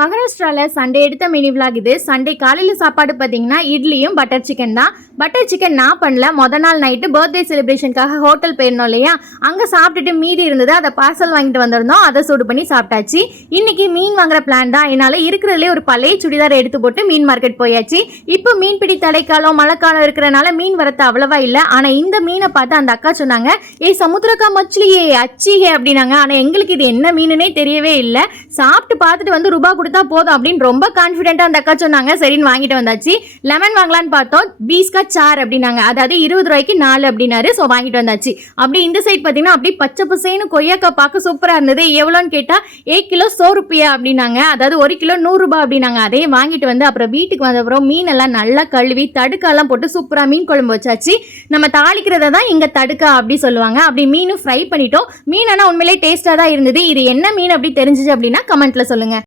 மகாராஷ்டிராவில் சண்டே எடுத்த mini vlog இது. சண்டே காலையில் சாப்பாடு பார்த்தீங்கன்னா இட்லியும் பட்டர் சிக்கன் தான். பட்டர் சிக்கன் நான் பண்ணல. மொதல் நாள் நைட்டு பர்த்டே செலிப்ரேஷனுக்காக ஹோட்டல் போயிருந்தோம் இல்லையா, அங்கே சாப்பிட்டுட்டு மீதி இருந்தது, அதை பார்சல் வாங்கிட்டு வந்திருந்தோம். அதை சூடு பண்ணி சாப்பிட்டாச்சு. இன்னைக்கு மீன் வாங்குற பிளான் தான். என்னால் இருக்கிறதுலே ஒரு பழைய சுடிதார் எடுத்து போட்டு மீன் மார்க்கெட் போயாச்சு. இப்போ மீன்பிடி தடைக்காலம் மழைக்காலம் இருக்கிறனால மீன் வரத்து அவ்வளவா இல்லை. ஆனால் இந்த மீனை பார்த்து அந்த அக்கா சொன்னாங்க, ஏய் சமுத்திரக்கா மச்சிலியே அச்சிகே அப்படின்னாங்க. ஆனால் எங்களுக்கு இது என்ன மீனுனே தெரியவே இல்லை. சாப்பிட்டு பார்த்துட்டு வந்து ரூபா கொடுத்தா போதும் அப்படின்னு ரொம்ப கான்ஃபிடென்ட்டா அந்த அக்கா சொன்னாங்க. சரின்னு வாங்கிட்டு வந்தாச்சு. லெமன் வாங்கலான்னு பார்த்தோம். 20 का 4 அப்படின்னாங்க. அதாவது 20 ரூபாய்க்கு 4 அப்படின்னாரு. ஸோ வாங்கிட்டு வந்தாச்சு. அப்படி இந்த சைட் பார்த்தீங்கன்னா அப்படி பச்சை பசேன்னு கொய்யாக்கா பார்க்க சூப்பராக இருந்தது. எவ்வளோன்னு கேட்டால் 1 கிலோ 100 ரூபாய் அப்படின்னாங்க. அதாவது 1 கிலோ 100 ரூபாய் அப்படின்னாங்க. அதையும் வாங்கிட்டு வந்து அப்புறம் வீட்டுக்கு வந்த அப்புறம் மீனெல்லாம் நல்லா கழுவி தடுக்காலாம் போட்டு சூப்பராக மீன் குழம்பு வச்சாச்சு. நம்ம தாளிக்கிறத தான் இங்கே தடுக்கா அப்படி சொல்லுவாங்க. அப்படி மீனும் ஃப்ரை பண்ணிட்டோம். மீன் ஆனால் உண்மையிலே டேஸ்ட்டாக தான் இருந்தது. இது என்ன மீன் அப்படி தெரிஞ்சிச்சு அப்படின்னா கமெண்ட்ல சொல்லுங்க.